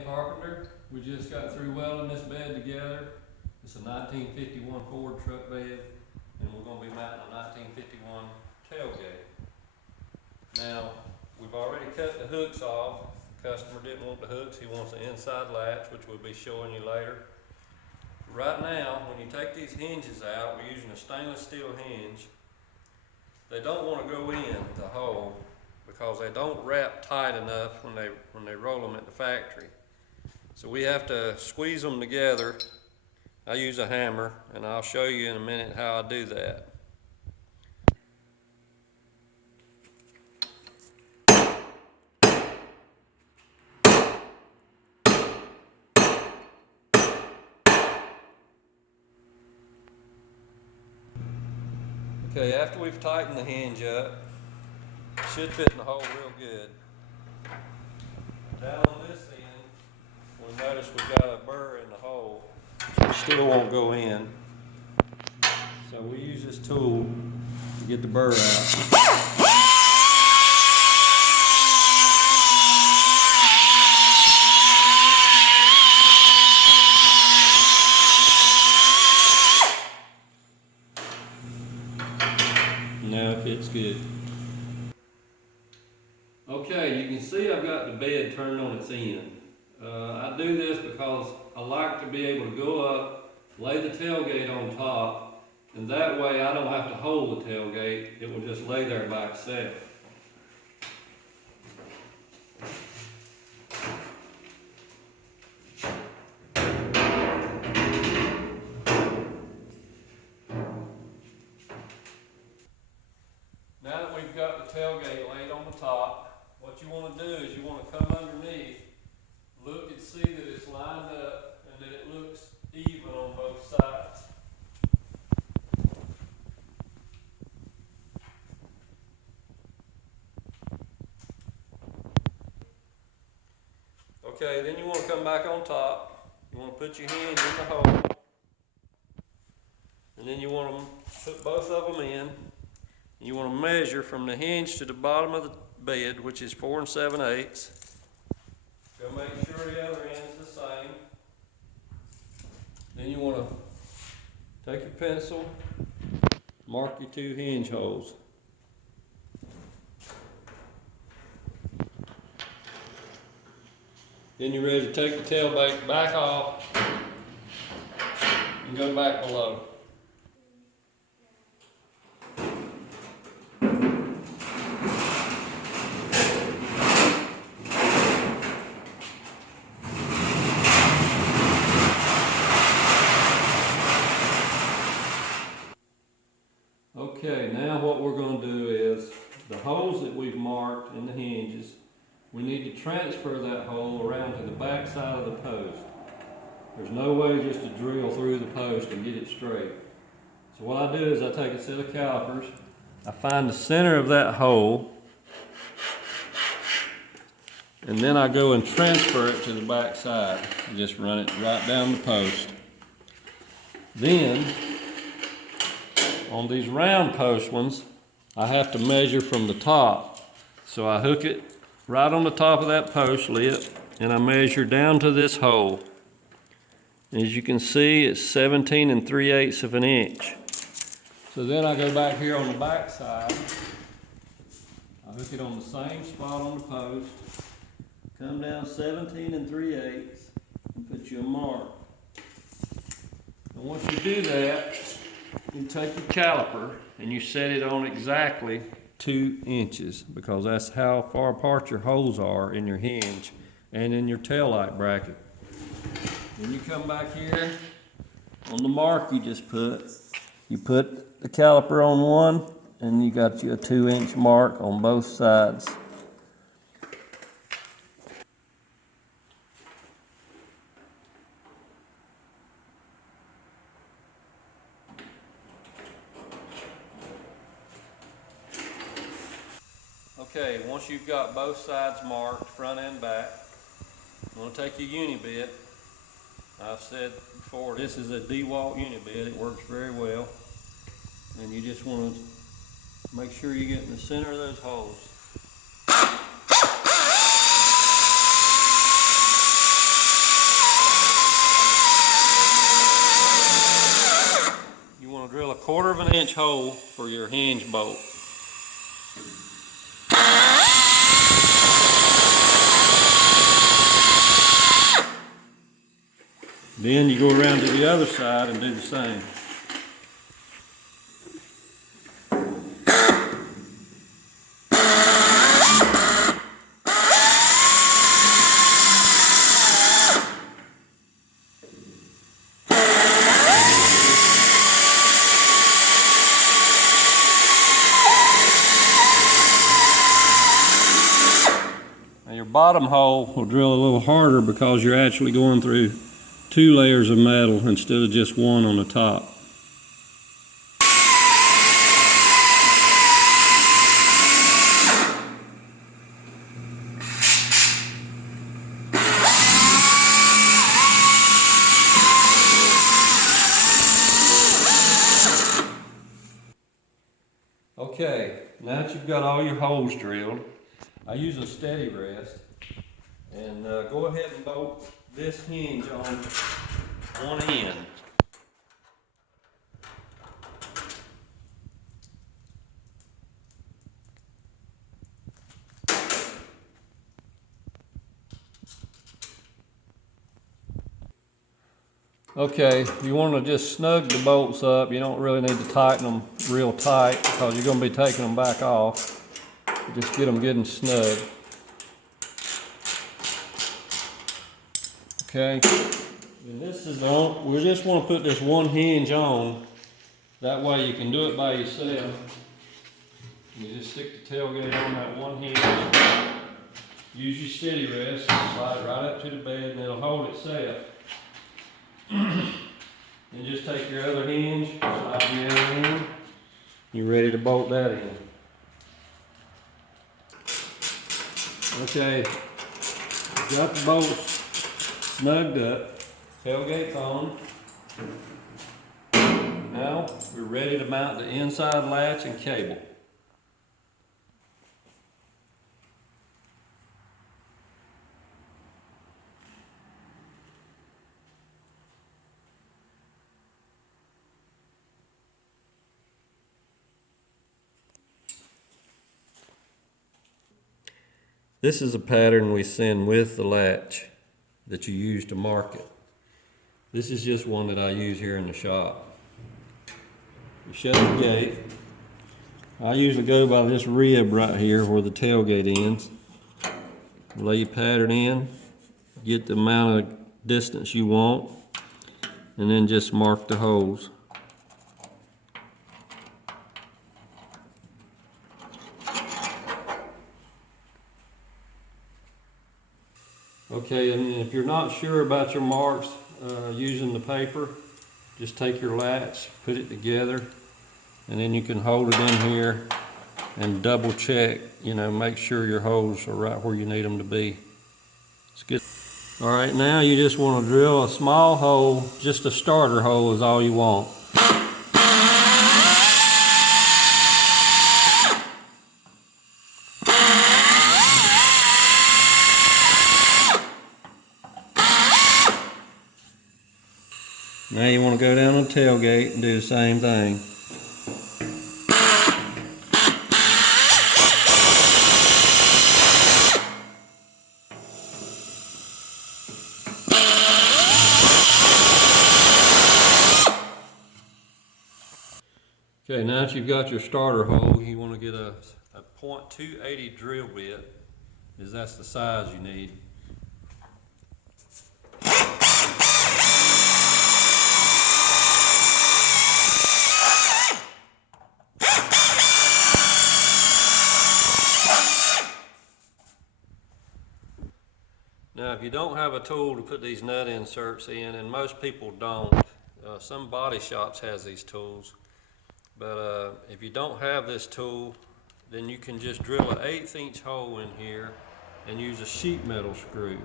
Carpenter. We just got through welding this bed together. It's a 1951 Ford truck bed, and we're going to be mounting a 1951 tailgate. Now, we've already cut the hooks off. The customer didn't want the hooks, he wants the inside latch, which we'll be showing you later. Right now, when you take these hinges out, we're using a stainless steel hinge. They don't want to go in the hole because they don't wrap tight enough when they roll them at the factory. So we have to squeeze them together. I use a hammer, and I'll show you in a minute how I do that. Okay, after we've tightened the hinge up, it should fit in the hole real good. Down on this end, we notice we've got a burr in the hole, so it still won't go in. So we use this tool to get the burr out. Now it fits good. Okay, you can see I've got the bed turned on its end. I do this because I like to be able to go up, lay the tailgate on top, and that way I don't have to hold the tailgate. It will just lay there by itself. Now that we've got the tailgate laid on the top, what you want to do is you want to come underneath, look and see that it's lined up and that it looks even on both sides. Okay, then you want to come back on top. You want to put your hinge in the hole, and then you want to put both of them in. You want to measure from the hinge to the bottom of the bed, which is 4 7/8. Go make sure the other end is the same. Then you want to take your pencil, mark your 2 hinge holes. Then you're ready to take the tailgate back off and go back below. Okay, now what we're going to do is the holes that we've marked in the hinges, we need to transfer that hole around to the back side of the post. There's no way just to drill through the post and get it straight. So what I do is I take a set of calipers, I find the center of that hole, and then I go and transfer it to the back side. I just run it right down the post. Then, on these round post ones, I have to measure from the top. So I hook it right on the top of that post lip, and I measure down to this hole. As you can see, it's 17 3/8 of an inch. So then I go back here on the back side, I hook it on the same spot on the post, come down 17 3/8 and put you a mark. And once you do that, you take your caliper and you set it on exactly 2 inches, because that's how far apart your holes are in your hinge and in your taillight bracket. Then you come back here on the mark you just put. You put the caliper on one and you got you a 2-inch mark on both sides. Okay, once you've got both sides marked, front and back, you want to take your uni bit. I've said before, this is a DeWalt uni bit. It works very well. And you just want to make sure you get in the center of those holes. 1/4 of an inch hole for your hinge bolt. Then you go around to the other side and do the same. Now your bottom hole will drill a little harder because you're actually going through 2 layers of metal instead of just one on the top. Okay, now that you've got all your holes drilled, I use a steady rest, and go ahead and bolt this hinge on one end. Okay, you want to just snug the bolts up. You don't really need to tighten them real tight because you're going to be taking them back off. Just get them good and snug. Okay, and this is on. We just want to put this one hinge on. That way you can do it by yourself. You just stick the tailgate on that one hinge. Use your steady rest, slide it right up to the bed, and it'll hold itself. Then just take your other hinge, slide the other in. You're ready to bolt that in. Okay, got the bolts snugged up, tailgate's on. Now we're ready to mount the inside latch and cable. This is a pattern we send with the latch that you use to mark it. This is just one that I use here in the shop. You shut the gate. I usually go by this rib right here where the tailgate ends. Lay your pattern in, get the amount of distance you want, and then just mark the holes. Okay, and if you're not sure about your marks using the paper, just take your latch, put it together, and then you can hold it in here and double check, make sure your holes are right where you need them to be. It's good. All right, now you just want to drill a small hole, just a starter hole is all you want. Now you want to go down the tailgate and do the same thing. Okay, now that you've got your starter hole, you want to get a .280 drill bit, because that's the size you need. Now, if you don't have a tool to put these nut inserts in, and most people don't, some body shops has these tools, but if you don't have this tool, then you can just drill an 1/8 inch hole in here and use a sheet metal screw.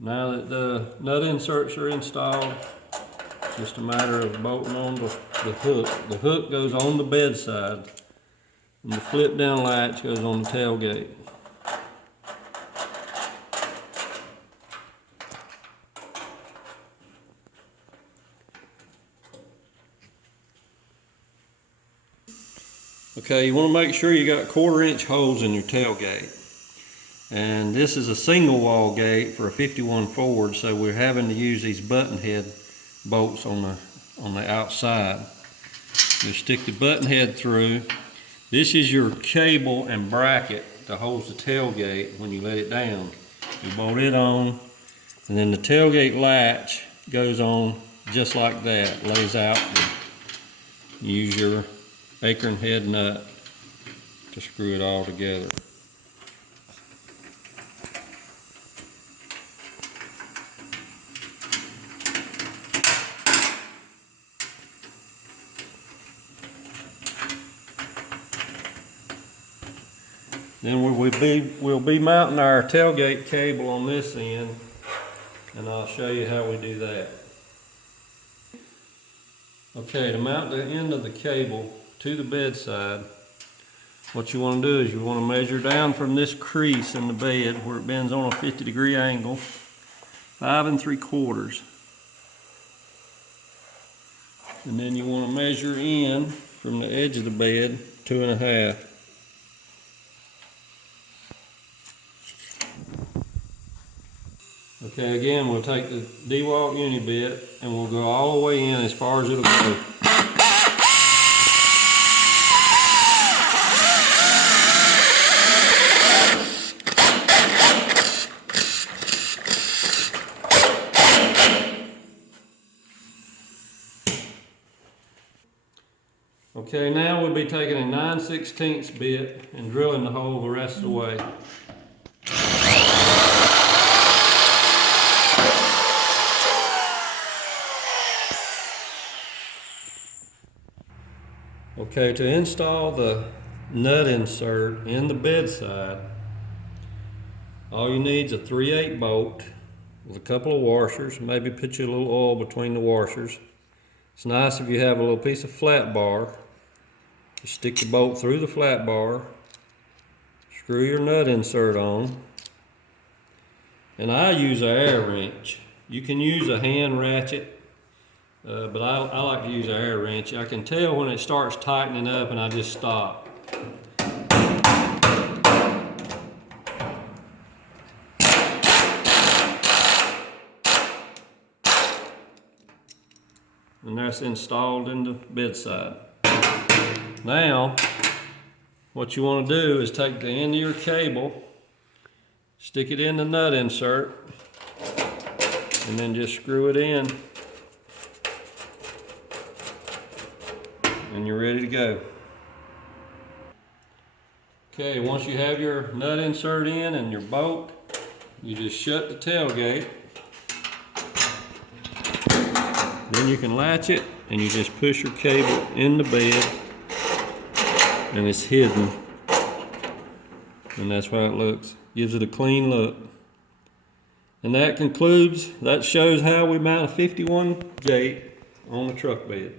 Now that the nut inserts are installed, it's just a matter of bolting on the hook. The hook goes on the bedside, and the flip down latch goes on the tailgate. Okay, you want to make sure you got 1/4-inch holes in your tailgate. And this is a single wall gate for a 51 Ford, so we're having to use these button head bolts on the outside. You stick the button head through. This is your cable and bracket that holds the tailgate when you let it down. You bolt it on, and then the tailgate latch goes on just like that, lays out. You use your acorn head nut to screw it all together. Then we'll be mounting our tailgate cable on this end, and I'll show you how we do that. Okay, to mount the end of the cable to the bedside, what you want to do is you want to measure down from this crease in the bed where it bends on a 50-degree angle, 5 3/4. And then you want to measure in from the edge of the bed 2 1/2. Okay, again, we'll take the DeWalt uni bit and we'll go all the way in as far as it'll go. Okay, now we'll be taking a 9/16 bit and drilling the hole the rest of the way. Okay, to install the nut insert in the bedside, all you need is a 3/8 bolt with a couple of washers. Maybe put you a little oil between the washers. It's nice if you have a little piece of flat bar. You stick the bolt through the flat bar, screw your nut insert on, and I use an air wrench. You can use a hand ratchet, but I like to use an air wrench. I can tell when it starts tightening up and I just stop. And that's installed in the bedside. Now, what you want to do is take the end of your cable, stick it in the nut insert, and then just screw it in. And you're ready to go. Okay, once you have your nut insert in and your bolt, you just shut the tailgate. Then you can latch it and you just push your cable in the bed and it's hidden. And that's how it looks. Gives it a clean look. And that shows how we mount a 51 gate on the truck bed.